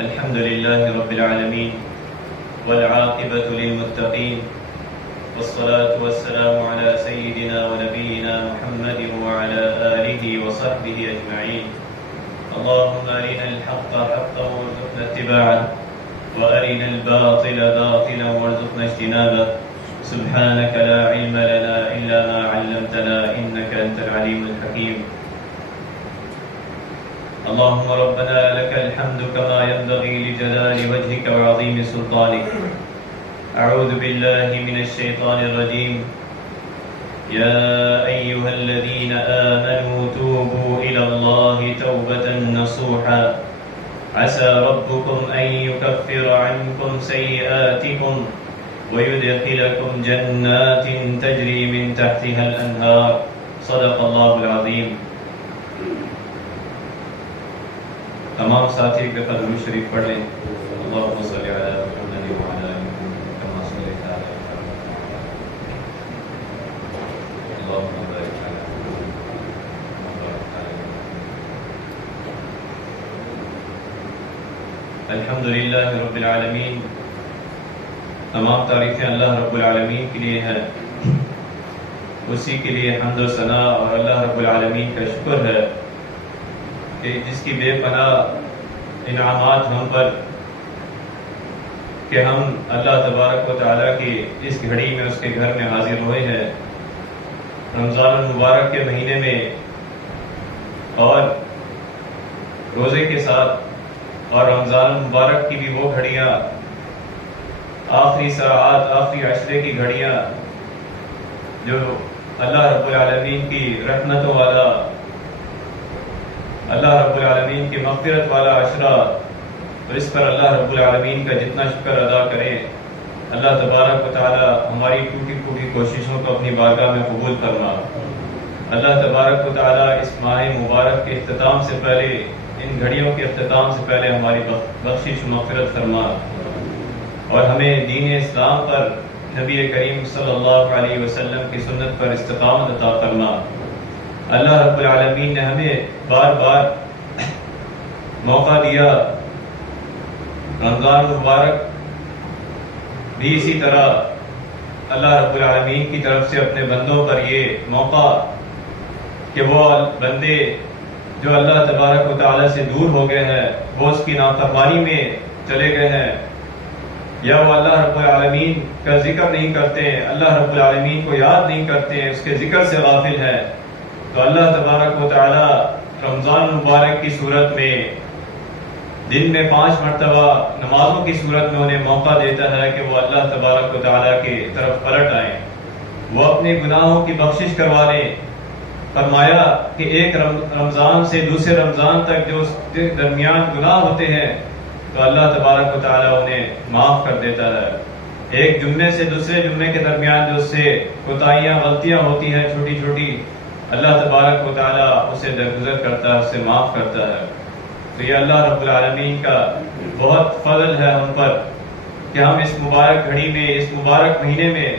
الحمد لله رب العالمين والعاقبة للمتقين والصلاة والسلام على سيدنا ونبينا محمد وعلى آله وصحبه أجمعين. اللهم أرنا الحق حقا وارزقنا اتباعه وأرنا الباطل باطلا وارزقنا اجتنابه. سبحانك لا علم لنا إلا ما علمتنا إنك أنت العليم الحكيم. اللهم ربنا لك الحمد كما ينبغي لجلال وجهك وعظيم سلطانك. أعوذ بالله من الشيطان الرجيم. يا أيها الذين آمنوا توبوا إلى الله توبة نصوحا عسى ربكم أن يكفر عنكم سيئاتكم ويدخلكم جنات تجري من تحتها الأنهار. صدق الله العظيم. تمام ساتھی ایک دفعہ درود شریف پڑھ لیں. اللہم صلی علی محمد وعلی آل محمد کما صلیت علی ابراہیم. اللہم بارک علی محمد وبارک علی محمد. الحمدللہ رب العالمین. تمام تعریفیں اللہ رب العالمین کے لیے ہیں. اسی کے لیے حمد و ثنا اور اللہ رب العالمین کا شکر ہے کہ جس کی بے پناہ انعامات ہم پر کہ ہم اللہ تبارک و تعالیٰ کی اس گھڑی میں اس کے گھر میں حاضر ہوئے ہیں رمضان المبارک کے مہینے میں، اور روزے کے ساتھ، اور رمضان المبارک کی بھی وہ گھڑیاں، آخری ساعات، آخری عشرے کی گھڑیاں جو اللہ رب العالمین کی رحمتوں والا، اللہ رب العالمین کی مغفرت والا عشرہ. تو اس پر اللہ رب العالمین کا جتنا شکر ادا کریں، اللہ تبارک و تعالی ہماری ٹوٹی پھوٹی کوششوں کو اپنی بارگاہ میں قبول فرما. اللہ تبارک و تعالی اس ماہ مبارک کے اختتام سے پہلے، ان گھڑیوں کے اختتام سے پہلے ہماری بخشش و مغفرت فرما، اور ہمیں دین اسلام پر، نبی کریم صلی اللہ علیہ وسلم کی سنت پر استقامت عطا فرما. اللہ رب العالمین نے ہمیں بار بار موقع دیا. رمضان مبارک بھی اسی طرح اللہ رب العالمین کی طرف سے اپنے بندوں پر یہ موقع کہ وہ بندے جو اللہ تبارک و تعالی سے دور ہو گئے ہیں، وہ اس کی نافرمانی میں چلے گئے ہیں، یا وہ اللہ رب العالمین کا ذکر نہیں کرتے ہیں، اللہ رب العالمین کو یاد نہیں کرتے ہیں، اس کے ذکر سے غافل ہیں، تو اللہ تبارک و تعالی رمضان مبارک کی صورت میں دن میں 5 مرتبہ نمازوں کی صورت میں انہیں موقع دیتا ہے کہ وہ اللہ تبارک و تعالی کی طرف پلٹ آئیں، وہ اپنے گناہوں کی بخشش کروا لیں. فرمایا کہ ایک رمضان سے دوسرے رمضان تک جو اس درمیان گناہ ہوتے ہیں تو اللہ تبارک و تعالی انہیں معاف کر دیتا ہے. ایک جمعے سے دوسرے جمعے کے درمیان جو اس سے کوتاہیاں، غلطیاں ہوتی ہیں چھوٹی چھوٹی، اللہ تبارک و تعالی اسے درگزر کرتا ہے، اسے معاف کرتا ہے. تو یہ اللہ رب العالمین کا بہت فضل ہے ہم پر کہ ہم اس مبارک گھڑی میں، اس مبارک مہینے میں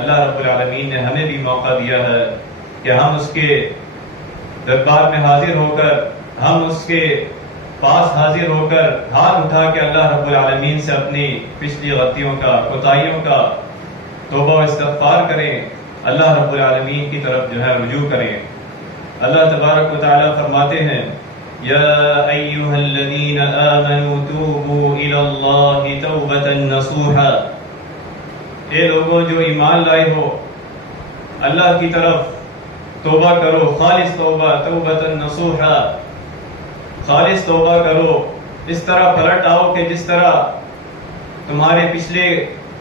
اللہ رب العالمین نے ہمیں بھی موقع دیا ہے کہ ہم اس کے دربار میں حاضر ہو کر، ہم اس کے پاس حاضر ہو کر ہاتھ اٹھا کے اللہ رب العالمین سے اپنی پچھلی غلطیوں کا، کوتاہیوں کا توبہ و استغفار کریں، اللہ رب العالمین کی طرف جو ہے رجوع کریں. اللہ تبارک و تعالی فرماتے ہیں یا ایھا الذین آمنوا توبوا الی اللہ توبۃ نصوحا. اے لوگوں جو ایمان لائے ہو، اللہ کی طرف توبہ کرو، خالص توبہ، توبۃ نصوحا، خالص توبہ کرو. اس طرح پلٹ آؤ کہ جس طرح تمہارے پچھلے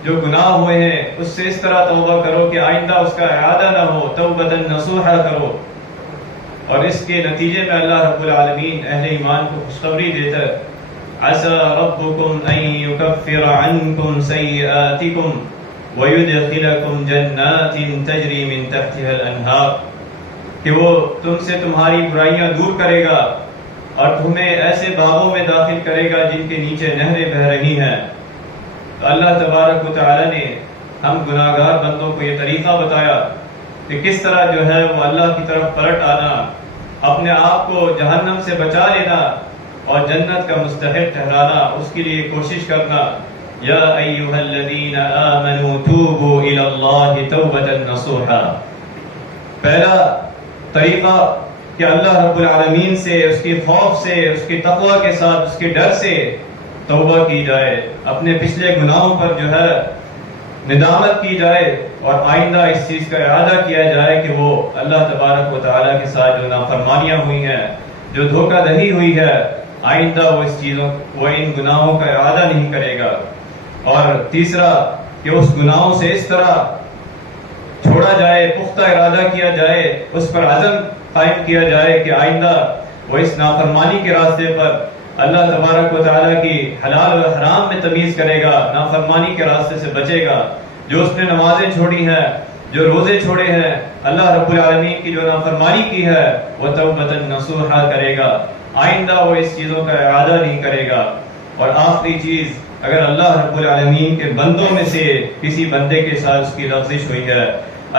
جو گناہ ہوئے ہیں اس سے اس طرح توبہ کرو کہ آئندہ اس کا اعادہ نہ ہو. توبۃ نصوحا کرو، اور اس کے نتیجے میں اللہ رب العالمین اہل ایمان کو خوشخبری دیتا ہے عسى ربكم ان يكفر عنكم سيئاتكم ويدخلكم جنات تجري من تحتها الانهار. کہ وہ تم سے تمہاری برائیاں دور کرے گا اور تمہیں ایسے باغوں میں داخل کرے گا جن کے نیچے نہریں بہہ رہی ہیں. تو اللہ تبارک و تعالی نے ہم گناہگار بندوں کو یہ طریقہ بتایا کہ کس طرح جو ہے وہ اللہ کی طرف پلٹ آنا، اپنے آپ کو جہنم سے بچا لینا، اور جنت کا مستحق ٹھہرانا، اس کے لیے کوشش کرنا۔ یا ایھا الذین آمنوا توبوا الی اللہ توبۃ نصوحا۔ پہلا طریقہ کہ اللہ رب العالمین سے، اس کی خوف سے، اس کی تقوی کے ساتھ، اس کے ڈر سے توبہ کی جائے، اپنے پچھلے گناہوں پر جو ہے ندامت کی جائے، اور آئندہ اس چیز کا ارادہ کیا جائے کہ وہ اللہ تبارک و تعالیٰ کے ساتھ جو نافرمانیاں ہوئی ہیں، جو دھوکہ دہی ہوئی ہے، آئندہ وہ ان گناہوں کا ارادہ نہیں کرے گا۔ اور تیسرا کہ اس گناہوں سے اس طرح چھوڑا جائے، پختہ ارادہ کیا جائے، اس پر عزم قائم کیا جائے کہ آئندہ وہ اس نافرمانی کے راستے پر اللہ تبارک و تعالیٰ کی حلال و حرام میں تمیز کرے گا، نافرمانی کے راستے سے بچے گا۔ جو اس نے نمازیں چھوڑی ہیں، جو روزے چھوڑے ہیں، اللہ رب العالمین کی جو نافرمانی کی ہے، وہ توبۃ نصوحا کرے گا، آئندہ وہ اس چیزوں کا ارادہ نہیں کرے گا۔ اور آخری چیز، اگر اللہ رب العالمین کے بندوں میں سے کسی بندے کے ساتھ اس کی لغزش ہوئی ہے،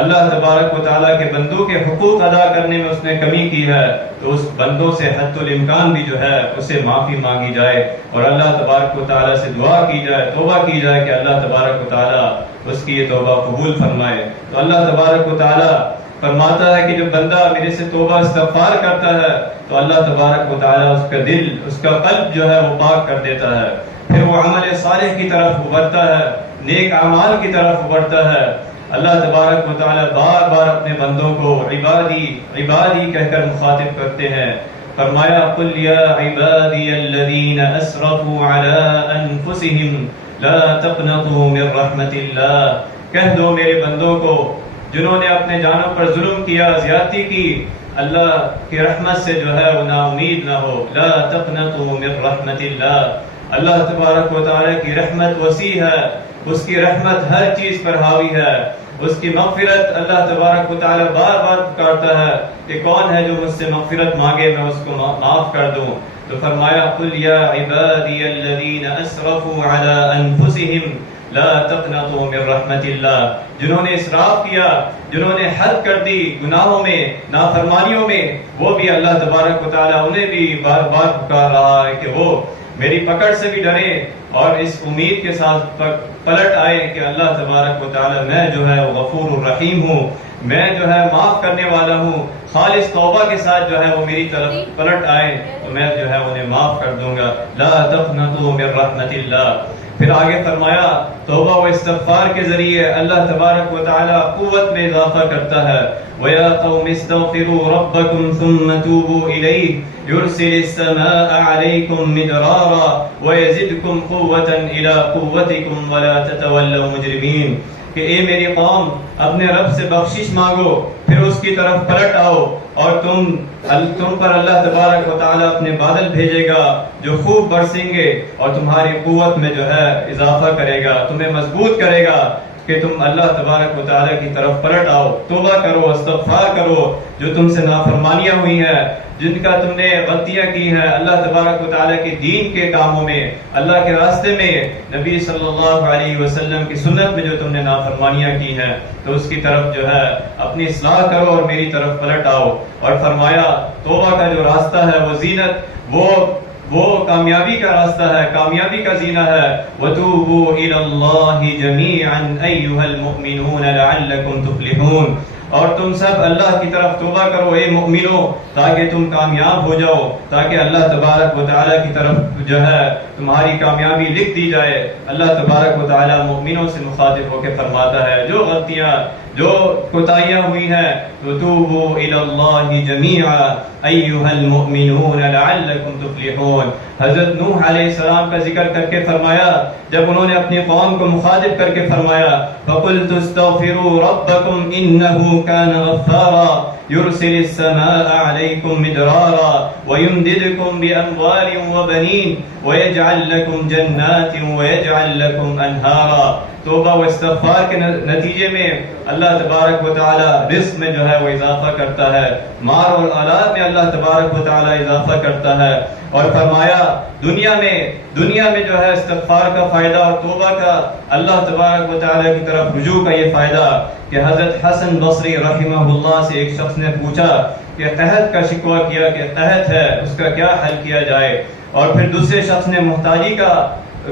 اللہ تبارک و تعالیٰ کے بندوں کے حقوق ادا کرنے میں اس نے کمی کی ہے، تو اس بندوں سے حد الامکان بھی جو ہے اسے معافی مانگی جائے، اور اللہ تبارک و تعالیٰ سے دعا کی جائے، توبہ کی جائے کہ اللہ تبارک و تعالیٰ اس کی یہ توبہ قبول فرمائے۔ تو اللہ تبارک و تعالیٰ فرماتا ہے کہ جو بندہ میرے سے توبہ استغفار کرتا ہے تو اللہ تبارک و تعالیٰ اس کا دل، اس کا قلب جو ہے وہ پاک کر دیتا ہے، پھر وہ عمل صالح کی طرف ابھرتا ہے، نیک اعمال کی طرف ابھرتا ہے۔ اللہ تبارک و تعالیٰ بار بار اپنے بندوں کو عبادی عبادی کہہ کر مخاطب کرتے ہیں۔ فرمایا قل یا عبادی الذین اسرفوا علی انفسہم لا تقنطوا من رحمت اللہ، کہہ دو میرے بندوں کو جنہوں نے اپنے جانوں پر ظلم کیا، زیادتی کی، اللہ کی رحمت سے جو ہے وہ نا امید نہ ہو۔ لا تقنطوا من رحمت اللہ، اللہ تبارک و تعالیٰ کی رحمت وسیع ہے، اس کی رحمت ہر چیز پر حاوی ہے، اس کی مغفرت اللہ تبارک و تعالیٰ بار بار پکارتا ہے کہ کون ہے جو مجھ سے مغفرت مانگے میں اس کو معاف کر دوں۔ تو فرمایا قل یا عبادی الذین اسرفوا علی انفسہم لا تقنطوا من رحمت اللہ، جنہوں نے اسراف کیا، جنہوں نے حد کر دی گناہوں میں، نافرمانیوں میں، وہ بھی اللہ تبارک و تعالیٰ انہیں بھی بار بار پکار رہا ہے کہ وہ میری پکڑ سے بھی ڈریں اور اس امید کے ساتھ پلٹ آئے کہ اللہ تبارک و تعالیٰ میں جو ہے وہ غفور الرحیم ہوں، میں جو ہے معاف کرنے والا ہوں، خالص توبہ کے ساتھ جو ہے وہ میری طرف پلٹ آئے تو میں جو ہے انہیں معاف کر دوں گا۔ لا تقنطوا من رحمت اللہ۔ پھر آگے فرمایا توبہ و استغفار کے ذریعے اللہ تبارک و تعالیٰ قوت میں اضافہ کرتا ہے۔ وَيَا قَوْمِ اسْتَغْفِرُوا رَبَّكُمْ ثُمَّ تُوبُوا إِلَيْهِ يُرْسِلِ السَّمَاءَ عَلَيْكُمْ مِدْرَارًا وَيَزِدْكُمْ قُوَّةً إِلَىٰ قُوَّتِكُمْ وَلَا تَتَوَلَّوْا مُجْرِمِينَ، کہ اے میری قوم اپنے رب سے بخشش مانگو، پھر اس کی طرف پلٹ آؤ، اور تم پر اللہ تبارک و تعالیٰ اپنے بادل بھیجے گا جو خوب برسیں گے اور تمہاری قوت میں جو ہے اضافہ کرے گا، تمہیں مضبوط کرے گا کہ تم اللہ تبارک و تعالیٰ کی طرف پلٹ آؤ، توبہ کرو، استغفار کرو، جو تم سے نافرمانیاں ہوئی ہیں، جن کا تم نے غلطیاں کی ہیں اللہ تبارک و تعالیٰ کے دین کے کاموں میں، اللہ کے راستے میں، نبی صلی اللہ علیہ وسلم کی سنت میں جو تم نے نافرمانیاں کی ہیں، تو اس کی طرف جو ہے اپنی اصلاح کرو اور میری طرف پلٹ آؤ۔ اور فرمایا توبہ کا جو راستہ ہے وہ زینت، وہ کامیابی کا راستہ ہے، کامیابی کا زینہ ہے۔ وَتُوبُوا إِلَى اللَّهِ جَمِيعًا أَيُّهَا الْمُؤْمِنُونَ لَعَلَّكُمْ تُفْلِحُونَ، اور تم سب اللہ کی طرف توبہ کرو اے مؤمنوں تاکہ تم کامیاب ہو جاؤ، تاکہ اللہ تبارک و تعالیٰ کی طرف جو ہے تمہاری کامیابی لکھ دی جائے۔ اللہ تبارک و تعالیٰ مؤمنوں سے مخاطب ہو کے فرماتا ہے جو غلطیاں، جو کوتاہیاں ہوئی ہیں، وَتُوبُوا إِلَى اللَّهِ جَمِيعًا أَيُّهَا الْمُؤْمِنُونَ لَعَلَّكُمْ تُفْلِحُونَ۔ حضرت نوح علیہ السلام کا ذکر کر کے فرمایا، جب انہوں نے اپنی قوم کو مخاطب کر کے فرمایا فَقُلْتُ اسْتَغْفِرُوا رَبَّكُمْ إِنَّهُ كَانَ غَفَّارًا يُرْسِلِ السَّمَاءَ عَلَيْكُمْ مِدْرَارًا وَيُمْدِدْكُمْ بِأَمْوَالٍ وَبَنِينَ وَيَجْعَلْ لَكُمْ جَنَّاتٍ وَيَجْعَلْ لَكُمْ أَنْهَارًا۔ توبہ و استغفار کے نتیجے میں اللہ تبارک و تعالیٰ رزق میں جو ہے وہ اضافہ کرتا ہے، مال اور اولاد میں اللہ تبارک و تعالیٰ اضافہ کرتا ہے۔ اور فرمایا دنیا میں جو ہے استغفار کا فائدہ اور توبہ کا اللہ تبارک و تعالیٰ کی طرف رجوع کا یہ فائدہ کہ حضرت حسن بصری رحمہ اللہ سے ایک شخص نے پوچھا کہ قحط کا شکوہ کیا کہ قحط ہے، اس کا کیا حل کیا جائے؟ اور پھر دوسرے شخص نے محتاجی کا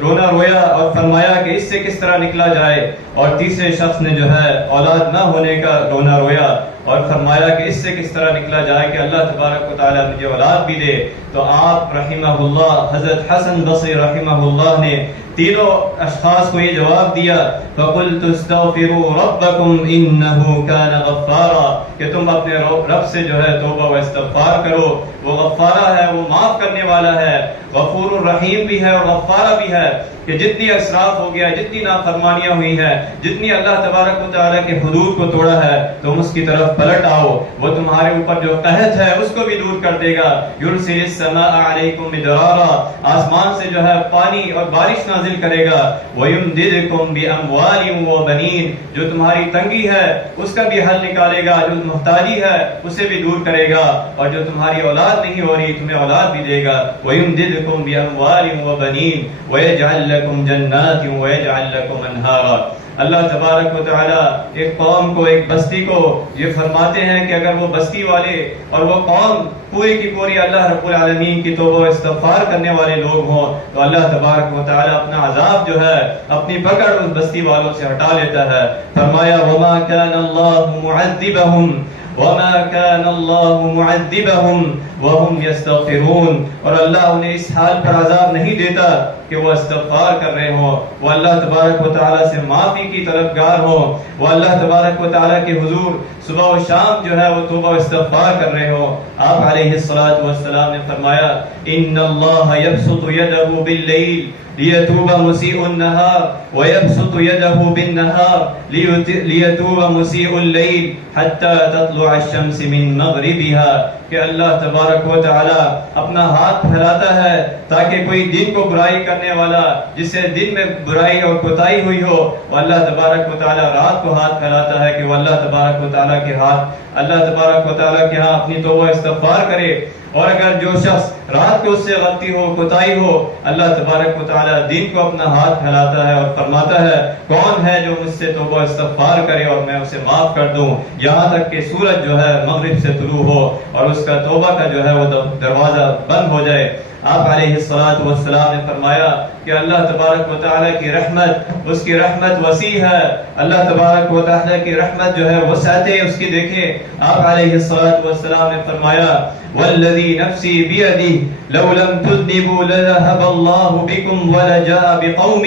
رونا رویا اور فرمایا کہ اس سے کس طرح نکلا جائے، اور تیسرے شخص نے جو ہے اولاد نہ ہونے کا رونا رویا اور فرمایا کہ اس سے کس طرح نکلا جائے کہ اللہ تبارک و تعالیٰ مجھے اولاد بھی دے۔ تو آپ رحمہ اللہ، حضرت حسن بصری رحمہ اللہ نے تینوں اشخاص کو یہ جواب دیا، فَقُلْتُ اسْتَغْفِرُوا رَبَّكُمْ إِنَّهُ كَانَ غَفَّارًا، کہ تم اپنے رب سے جو ہے توبہ و استغفار کرو، وہ غفارہ ہے، وہ معاف کرنے والا ہے، غفور الرحیم بھی ہے اور غفارہ بھی ہے، کہ جتنی اسراف ہو گیا، جتنی نافرمانیاں ہوئی ہیں، جتنی اللہ تبارک و تعالیٰ کے حدود کو توڑا ہے، تم اس کی طرف پلٹ آؤ، وہ تمہارے اوپر جو قحط ہے اس کو بھی دور کر دے گا۔ یرسل السماء علیکم مدرارا، آسمان سے جو ہے پانی اور بارش نازل کرے گا، ویمددکم باموال وبنین، جو تمہاری تنگی ہے اس کا بھی حل نکالے گا، جو محتاجی ہے اسے بھی دور کرے گا، اور جو تمہاری اولاد نہیں ہو رہی تمہیں اولاد بھی دے گا، ویمددکم باموال وبنین ویجعل لکم جنات ویجعل لکم انہارا۔ اللہ تبارک و تعالیٰ ایک قوم کو، ایک بستی کو یہ فرماتے ہیں کہ اگر وہ بستی والے اور وہ قوم پوری کی پوری اللہ رب العالمین کی توبہ و استغفار کرنے والے لوگ ہوں تو اللہ تبارک و تعالیٰ اپنا عذاب جو ہے، اپنی پکڑ اس بستی والوں سے ہٹا لیتا ہے۔ فرمایا وَمَا كَانَ اللَّهُ مُعَذِّبَهُمْ وَمَا كَانَ اللَّهُ مُعَذِّبَهُمْ وَهُمْ يَسْتَغْفِرُونَ، اور اللہ انہیں اس حال پر عذاب نہیں دیتا کہ وہ استغفار کر رہے ہوں، وہ اللہ تبارک و تعالیٰ سے معافی کی طلبگار ہوں، وہ اللہ تبارک و تعالیٰ کے حضور صبح و شام جو ہے وہ توبہ و استغفار کر رہے ہوں۔ آپ علیہ الصلاۃ والسلام نے فرمایا ان اللہ یبسط یدہ باللیل لیتوب مسیء النہار ویبسط یدہ بالنہار لیتوب مسیء اللیل حتی تطلع الشمس من مغربها، کہ اللہ تبارک و تعالیٰ اپنا ہاتھ پھیلاتا ہے تاکہ کوئی دن کو برائی کرنے والا جسے دن میں برائی اور کوتاہی ہوئی ہو، وہ اللہ تبارک و تعالیٰ رات کو ہاتھ پھیلاتا ہے کہ وہ اللہ تبارک و تعالیٰ کے ہاتھ، اللہ تبارک و تعالیٰ کے ہاں اپنی توبہ استغفار کرے، اور اگر جو شخص رات کو اس سے غلطی ہو، کوتاہی ہو، اللہ تبارک و تعالیٰ دن کو اپنا ہاتھ پھیلاتا ہے اور فرماتا ہے کون ہے جو مجھ سے توبہ استغفار کرے اور میں اسے معاف کر دوں، یہاں تک کہ سورج جو ہے مغرب سے طلوع ہو اور اس کا توبہ کا جو ہے وہ دروازہ بند ہو جائے۔ آپ علیہ الصلاۃ والسلام نے فرمایا کہ اللہ تبارک و تعالیٰ کی رحمت، اس کی رحمت وسیع ہے، اللہ تبارک و تعالیٰ کی رحمت جو ہے وسعت ہے اس کی۔ دیکھیں آپ علیہ الصلاۃ والسلام نے فرمایا والذی نفسی بیدہ لو لم تذنبوا لذهب اللہ بکم ولجاء بقوم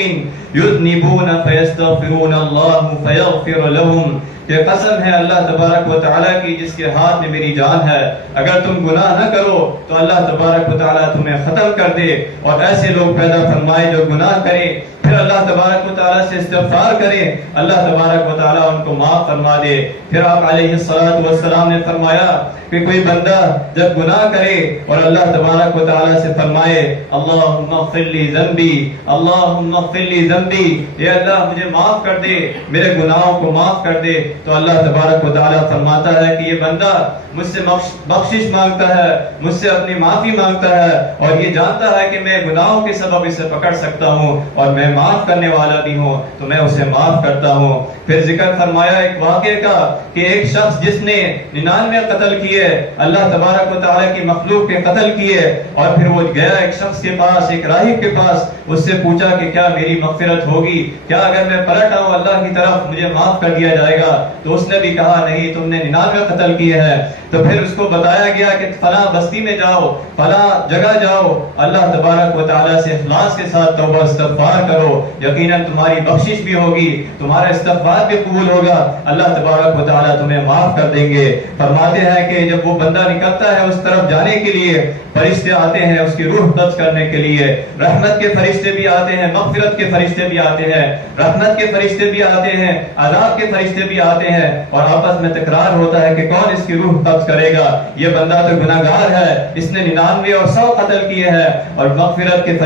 یذنبون فیستغفرون اللہ فیغفر لهم، کہ قسم ہے اللہ تبارک و تعالیٰ کی جس کے ہاتھ میں میری جان ہے، اگر تم گناہ نہ کرو تو اللہ تبارک و تعالیٰ تمہیں ختم کر دے، اور ایسے لوگ پیدا فرمائے جو گناہ کریں پھر اللہ تبارک و تعالیٰ سے استغفار کریں، اللہ تبارک و تعالیٰ ان کو معاف فرما دے۔ پھر آپ علیہ الصلاۃ والسلام نے فرمایا کہ کوئی بندہ جب گناہ کرے اور اللہ تبارک و تعالیٰ سے فرمائے اللہم اغفر لی ذنبی، اللہم اغفر لی ذنبی، اے اللہ مجھے معاف کر دے، میرے گناہوں کو معاف کر دے، تو اللہ تبارک و تعالیٰ فرماتا ہے کہ یہ بندہ مجھ سے بخشش مانگتا ہے، مجھ سے اپنی معافی مانگتا ہے، اور یہ جانتا ہے کہ میں گناہوں کے سبب اسے پکڑ سکتا ہوں اور میں معاف کرنے والا بھی ہوں، تو میں اسے معاف کرتا ہوں۔ پھر ذکر فرمایا ایک واقعے کا کہ ایک شخص جس نے 99 قتل کیے، اللہ تبارک و تعالیٰ کی مخلوق کے قتل کیے، اور پھر وہ گیا ایک شخص کے پاس، ایک راہب کے پاس، اس سے پوچھا کہ کیا میری مغفرت ہوگی، کیا اگر میں پلٹ آؤں اللہ کی طرف مجھے معاف کر دیا جائے گا؟ تو اس نے بھی کہا نہیں، تم نے 99 قتل کیے ہیں۔ تو پھر اس کو بتایا گیا کہ فلاں بستی میں جاؤ، فلاں جگہ جاؤ، اللہ تبارک و تعالیٰ سے اخلاص کے ساتھ توبہ استغفار کرو، یقیناً تمہاری بخشش بھی ہوگی، تمہارا استغفار بھی قبول ہوگا، اللہ تبارک و تعالیٰ تمہیں معاف کر دیں گے۔ فرماتے ہیں کہ جب وہ بندہ نکلتا ہے اس طرف جانے کے لیے، فرشتے آتے ہیں اس کی روح قبض کرنے کے لیے، رحمت کے فرشتے بھی آتے ہیں، مغفرت کے فرشتے بھی آتے ہیں، رحمت کے فرشتے بھی آتے ہیں، عذاب کے فرشتے بھی آتے ہیں، اور آپس میں تکرار ہوتا ہے کہ کون اس کی روح قبض کرے گا، یہ بندہ تو گناہگار ہے، اس نے 99 اور 100 قتل کیے ہیں، اور مغفرت کے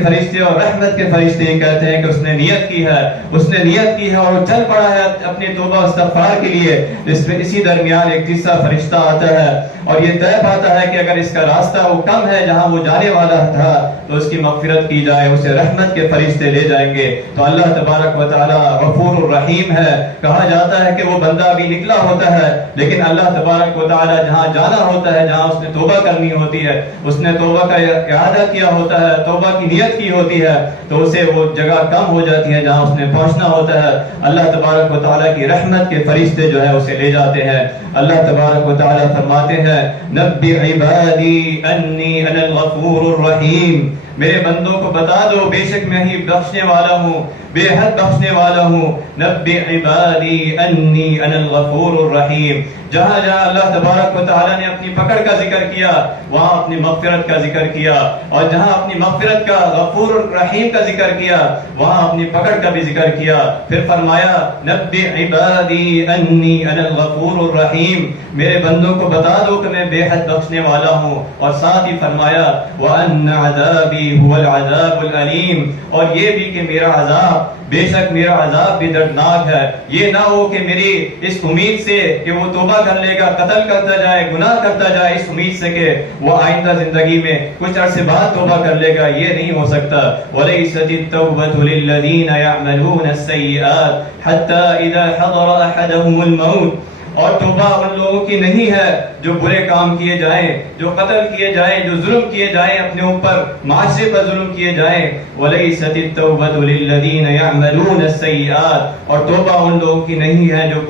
فرشتے اور رحمت کے فرشتے کہتے ہیں کہ اس نے نیت کی ہے، اس نے نیت کی ہے اور وہ چل پڑا ہے اپنی توبہ استغفار کے لیے۔ اسی درمیان ایک تیسرا فرشتہ آتا ہے اور یہ طے پاتا ہے کہ اگر اس کا راستہ وہ کم ہے جہاں وہ جانے والا تھا تو اس کی مغفرت کی جائے، اسے رحمت کے فرشتے لے جائیں گے۔ تو اللہ تبارک و تعالیٰ غفور الرحیم ہے، کہا جاتا ہے کہ وہ بندہ ابھی نکلا ہوتا ہے لیکن اللہ تبارک و تعالی جہاں جانا ہوتا ہے، جہاں اس نے توبہ کرنی ہوتی ہے، اس نے توبہ کا ارادہ کیا ہوتا ہے، توبہ کی نیت کی ہوتی ہے، تو اسے وہ جگہ کم ہو جاتی ہے جہاں اس نے پہنچنا ہوتا ہے۔ اللہ تبارک و تعالی کی رحمت کے فرشتے جو ہے اسے لے جاتے ہیں۔ اللہ تبارک و تعالی فرماتے ہیں نبئ عبادی انی انا الغفور الرحیم، میرے بندوں کو بتا دو بے شک میں ہی بخشنے والا ہوں، بے حد بخشنے والا ہوں۔ نبئ عبادی انی انا الغفور الرحیم، جہاں جہاں اللہ تبارک و تعالی نے اپنی پکڑ کا ذکر کیا وہاں اپنی مغفرت کا ذکر کیا، اور جہاں اپنی مغفرت کا غفور الرحیم کا ذکر کیا وہاں اپنی پکڑ کا بھی ذکر کیا۔ پھر فرمایا نبئ عبادی انی انا الغفور الرحیم، میرے بندوں کو بتا دو کہ میں بے حد بخشنے والا ہوں، اور ساتھ ہی فرمایا وَأَنَّ عَذَابِي هُوَ الْعَذَابُ الْأَلِيمُ، اور یہ بھی کہ میرا عذاب، بے شک میرا عذاب بھی دردناک ہے۔ یہ نہ ہو کہ میری اس امید سے کہ وہ توبہ کر لے گا، قتل کرتا جائے، گناہ کرتا جائے، اس امید سے کہ وہ آئندہ زندگی میں کچھ عرصے بعد توبہ کر لے گا، یہ نہیں ہو سکتا۔ وَلَيْسَتِ التَّوْبَةُ لِلَّذِينَ يَعْمَلُونَ السَّيِّئَاتِ حَتَّى إِذَا حَضَرَ أَحَدَهُمُ الْمَوْتُ، اور توبہ ان لوگوں کی نہیں ہے جو برے کام کیے جائیں، جو قتل کیے جائیں، جو ظلم کیے جائیں، اپنے اوپر معاشرے پر ظلم کیے جائیں۔ وَلَيْسَتِ التَّوْبَةُ لِلَّذِينَ يَعْمَلُونَ السَّيِّئَاتِ، اور توبہ ان لوگوں کی نہیں ہے جو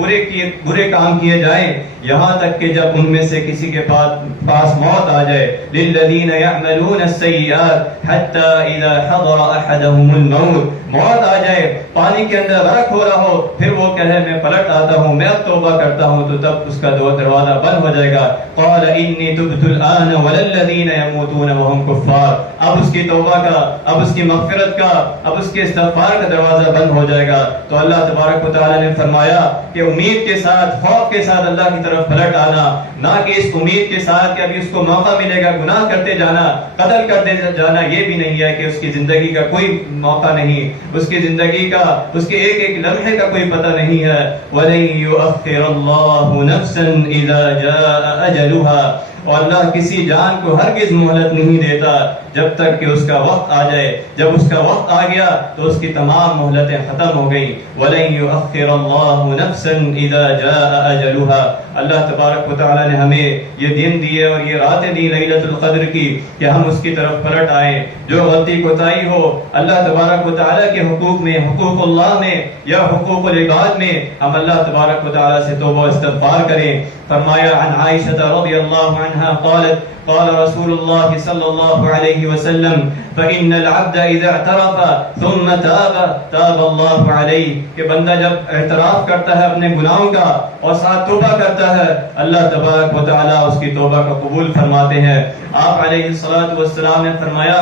برے کام کیے جائیں یہاں تک کہ جب ان میں سے کسی کے پاس موت آ جائے۔ لِلَّذِينَ يَعْمَلُونَ السَّيِّئَاتِ حَتَّى إِذَا حَضَرَ أَحَدَهُمُ الْمَوْتُ، موت آ جائے، پانی کے اندر غرق ہو رہا ہو، پھر وہ کہے میں پلٹ آتا ہوں، میں اب توبہ کرتا ہوں، تو تب اس کا دروازہ بند ہو جائے گا۔ قال انی تبت الآن ولا الذین یموتون وهم کفار، اب اس کی توبہ کا، اب اس کی مغفرت کا، اب اس کے استغفار کا دروازہ بند ہو جائے گا۔ تو اللہ تبارک و تعالی نے فرمایا کہ امید کے ساتھ، خوف کے ساتھ اللہ کی طرف پلٹ آنا، نہ کہ اس امید کے ساتھ کہ ابھی اس کو موقع ملے گا گناہ کرتے جانا، قتل کرتے جانا، یہ بھی نہیں ہے کہ اس کی زندگی کا کوئی موقع نہیں، اس کی زندگی کا، اس کے ایک ایک لمحے کا کوئی پتہ نہیں ہے۔ وَلَن يُؤَخِّرَ اللَّهُ نَفْسًا إِذَا جَاءَ أَجَلُهَا، اور اللہ کسی جان کو ہرگز مہلت نہیں دیتا جب تک کہ اس کا وقت آ جائے، جب اس کا وقت آ گیا تو اس کی تمام مہلتیں ختم ہو گئیں۔ وَلَن يُؤَخِّرَ اللَّهُ نَفْسًا إِذَا جَاءَ أَجَلُهَا، اللہ تبارک و تعالی نے ہمیں یہ دن دیے اور یہ راتیں دی لیلۃ القدر کی کہ ہم اس کی طرف پلٹ آئیں۔ جو غلطی کوتاہی ہو اللہ تبارک و تعالی کے حقوق میں، حقوق اللہ میں یا حقوق العباد میں، ہم اللہ تبارک و تعالی سے توبہ و استغفار کریں۔ فرمایا عن عائشہ رضی اللہ عنہا قالت قال رسول اللہ صلی اللہ علیہ وسلم فإن العبد اذا اعترف ثم تاب اللہ علیہ، کہ بندہ جب اعتراف کرتا ہے اپنے گناہوں کا اور ساتھ توبہ کرتا ہے، اللہ تبارک و تعالی اس کی توبہ کا قبول فرماتے ہیں۔ آپ علیہ الصلوۃ والسلام نے فرمایا،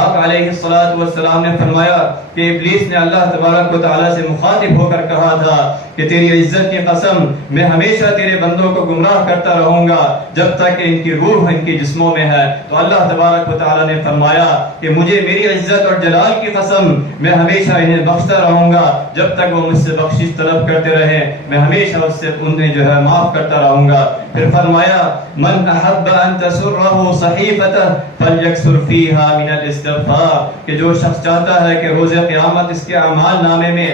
آپ علیہ الصلوۃ والسلام نے فرمایا کہ ابلیس نے اللہ تبارک و تعالی سے مخاطب ہو کر کہا تھا کہ تیری عزت کی قسم میں ہمیشہ تیرے بندوں کو گمراہ کرتا رہوں گا جب تک کہ ان کی روح ان کے جسموں میں ہے۔ تو اللہ تبارک و تعالی نے فرمایا کہ مجھے میری عزت اور جلال کی قسم میں ہمیشہ انہیں بخشتا رہوں گا جب تک وہ مجھ سے بخشش طلب کرتے رہیں، میں ہمیشہ اس سے انہیں جو ہے معاف کرتا رہوں گا۔ پھر فرمایا من احب ان تسره صحیفته فلیکثر فیها من الاستغفار، کہ جو شخص چاہتا ہے کہ روز قیامت اس کے اعمال نامے میں،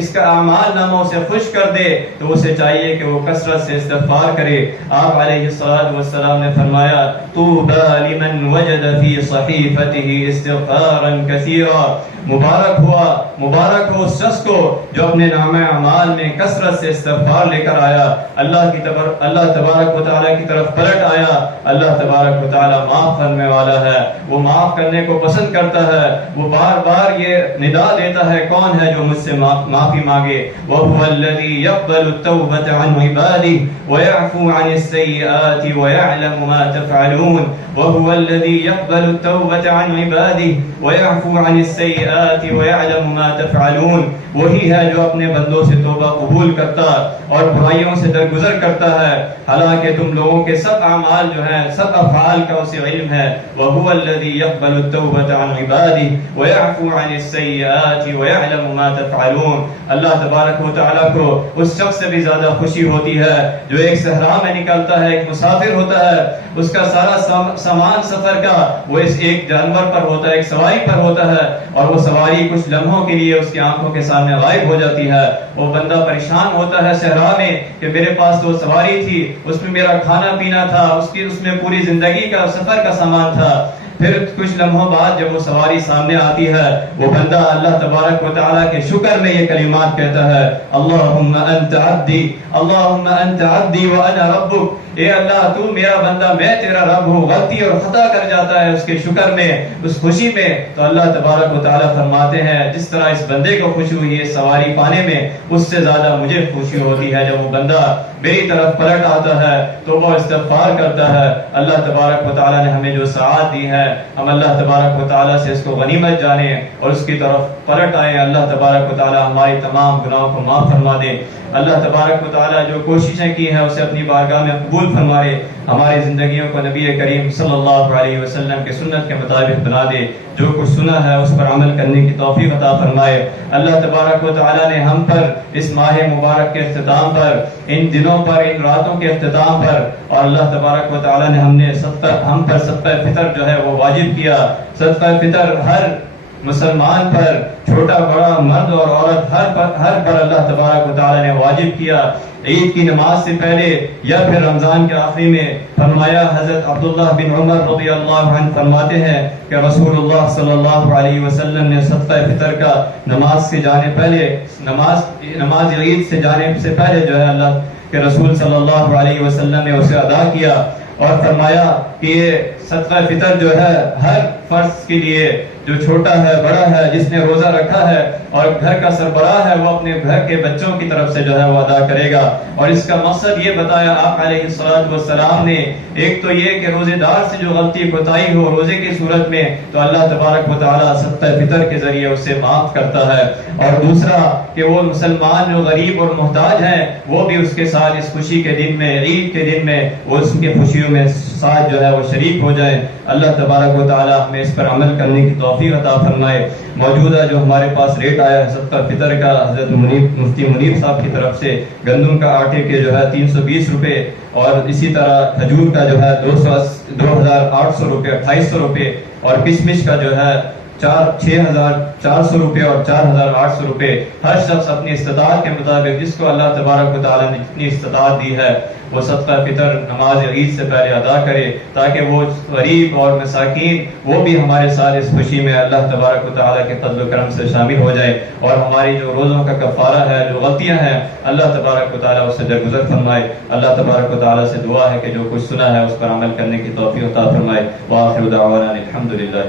اس کا اعمال نامہ اسے خوش کر دے، تو اسے چاہیے کہ وہ کثرت سے استغفار کرے۔ آپ علیہ الصلوۃ والسلام نے فرمایا طوبى لمن وجد في صحیفته استغفارا كثيرا، مبارک ہو اس شخص کو جو اپنے نامہ اعمال میں کثرت سے استغفار لے کر آیا، اللہ تبارک و تعالی کی طرف پلٹ آیا۔ اللہ تبارک و تعالی معاف کرنے والا ہے، وہ معاف کرنے کو پسند کرتا ہے، وہ بار بار یہ ندا دیتا ہے کون ہے جو مجھ سے معافی مانگے۔ وَهُوَ الَّذِي يَقْبَلُ التَّوْبَةَ عَنْ عِبَادِهِ وَيَعْفُو عَنِ السَّيِّئَاتِ وَيَعْلَمُ مَا تَفْعَلُونَ وَهُوَ الَّذِي يَقْبَلُ التَّوْبَةَ عَنْ عِبَادِهِ وَيَعْفُو عَنِ السَّيِّئَاتِ وَيَعْلَمُ مَا تَفْعَلُونَ، وہی ہے جو اپنے بندوں سے توبہ قبول کرتا اور برائیوں سے درگزر کرتا ہے، حالانکہ تم لوگوں کے سب اعمال جو ہیں، سب افعال کا اسے علم ہے۔ وَهُوَ الَّذِي يَقْبَلُ التَّوْبَةَ التوبة عن عباده ويعفو عن السيئات ويعلم ما تفعلون. اللہ تبارک و تعالیٰ کو اس شخص سے بھی زیادہ خوشی ہوتی ہے جو ایک صحرا میں نکلتا ہے، ایک مسافر ہوتا ہے، اس کا سارا سامان سفر کا وہ اس ایک جانور پر ہوتا ہے، ایک سواری پر ہوتا ہے، اور وہ سواری کچھ لمحوں کے لیے اس کی آنکھوں کے سامنے غائب ہو جاتی ہے. وہ بندہ پریشان ہوتا ہے صحرا میں کہ میرے پاس تو سواری تھی، اس میں میرا کھانا پینا تھا، اس میں پوری زندگی کا سفر کا سامان تھا. پھر کچھ لمحوں بعد جب وہ سواری سامنے آتی ہے، وہ بندہ اللہ تبارک و تعالیٰ کے شکر میں یہ کلمات کہتا ہے، اللہم انت عبدی، اللہم انت عبدی وانا ربک. اے اللہ تو میرا بندہ، میں تیرا رب ہوں. غلطی اور خطا کر جاتا ہے اس کے شکر میں، اس خوشی میں، تو اللہ تبارک و تعالیٰ فرماتے ہیں جس طرح اس بندے کو خوشی ہوئی ہے سواری پانے میں، اس سے زیادہ مجھے خوشی ہوتی ہے جب وہ بندہ میری طرف پلٹ آتا ہے تو وہ استغفار کرتا ہے. اللہ تبارک و تعالیٰ نے ہمیں جو سعادت دی ہے، ہم اللہ تبارک و تعالیٰ سے اس کو غنیمت جانیں اور اس کی طرف پلٹ آئیں. اللہ تبارک و تعالیٰ ہماری تمام گناہوں کو معاف فرما دے. اللہ تبارک و تعالیٰ جو کوششیں کی ہیں اسے اپنی بارگاہ میں قبول فرمائے. ہماری زندگیوں کو نبی کریم صلی اللہ علیہ وسلم کے سنت کے مطابق بنا دے. جو کچھ سنا ہے اس پر عمل کرنے کی توفیق عطا فرمائے. اللہ تبارک و تعالیٰ نے ہم پر اس ماہ مبارک کے اختتام پر، ان دنوں پر، ان راتوں کے اختتام پر، اور اللہ تبارک و تعالیٰ نے ہم پر صدقہ فطر جو ہے وہ واجب کیا. صدقہ فطر ہر مسلمان پر، چھوٹا بڑا، مرد اور عورت، ہر پر اللہ تبارک و تعالیٰ نے واجب کیا. عید کی نماز سے پہلے یا پھر رمضان کے آخری میں فرمایا. حضرت عبداللہ بن عمر رضی اللہ عنہ فرماتے ہیں کہ رسول اللہ صلی اللہ علیہ وسلم نے صدقہ فطر کا نماز سے جانے پہلے، نماز عید سے جانے سے پہلے جو ہے اللہ کے رسول صلی اللہ علیہ وسلم نے اسے ادا کیا اور فرمایا کہ یہ صدقہ فطر جو ہے ہر فرض کے لیے، جو چھوٹا ہے، بڑا ہے، جس نے روزہ رکھا ہے اور گھر کا سربراہ ہے، وہ اپنے گھر کے بچوں کی طرف سے جو ہے وہ ادا کرے گا. اور اس کا مقصد یہ بتایا آپ علیہ السلام نے، ایک تو یہ کہ روزے دار سے جو غلطی کوتاہی ہو روزے کی صورت میں تو اللہ تبارک و تعالیٰ صدقہ فطر کے ذریعے اسے معاف کرتا ہے، اور دوسرا کہ وہ مسلمان جو غریب اور محتاج ہیں وہ بھی اس کے ساتھ اس خوشی کے دن میں، عید کے دن میں، وہ اس کی خوشیوں میں ساتھ جو ہے وہ شریک ہو جائیں. اللہ تبارک و تعالیٰ ہمیں اس پر عمل کرنے کی توفیق عطا فرمائے. موجودہ جو ہمارے پاس ریٹ آیا ہے صدقہ فطر کا، حضرت مفتی منیر صاحب کی طرف سے گندم کا آٹے کے جو ہے 320 روپے، اور اسی طرح کھجور کا جو ہے 2800 روپے، 2800 روپے، اور کشمش کا جو ہے 6400 روپے اور 4800 روپے. ہر شخص اپنی استطاعت کے مطابق جس کو اللہ تبارک و تعالیٰ نے جتنی استطاعت دی ہے وہ صدقہ فطر نماز عید سے پہلے ادا کرے، تاکہ وہ غریب اور مساکین وہ بھی ہمارے ساتھ اس خوشی میں اللہ تبارک و تعالیٰ کے فضل و کرم سے شامل ہو جائے، اور ہماری جو روزوں کا کفارہ ہے، جو غلطیاں ہیں، اللہ تبارک و تعالیٰ اس سے درگزر فرمائے. اللہ تبارک و تعالیٰ سے دعا ہے کہ جو کچھ سنا ہے اس پر عمل کرنے کی توفیق عطا فرمائے. وآخر دعوانا الحمدللہ.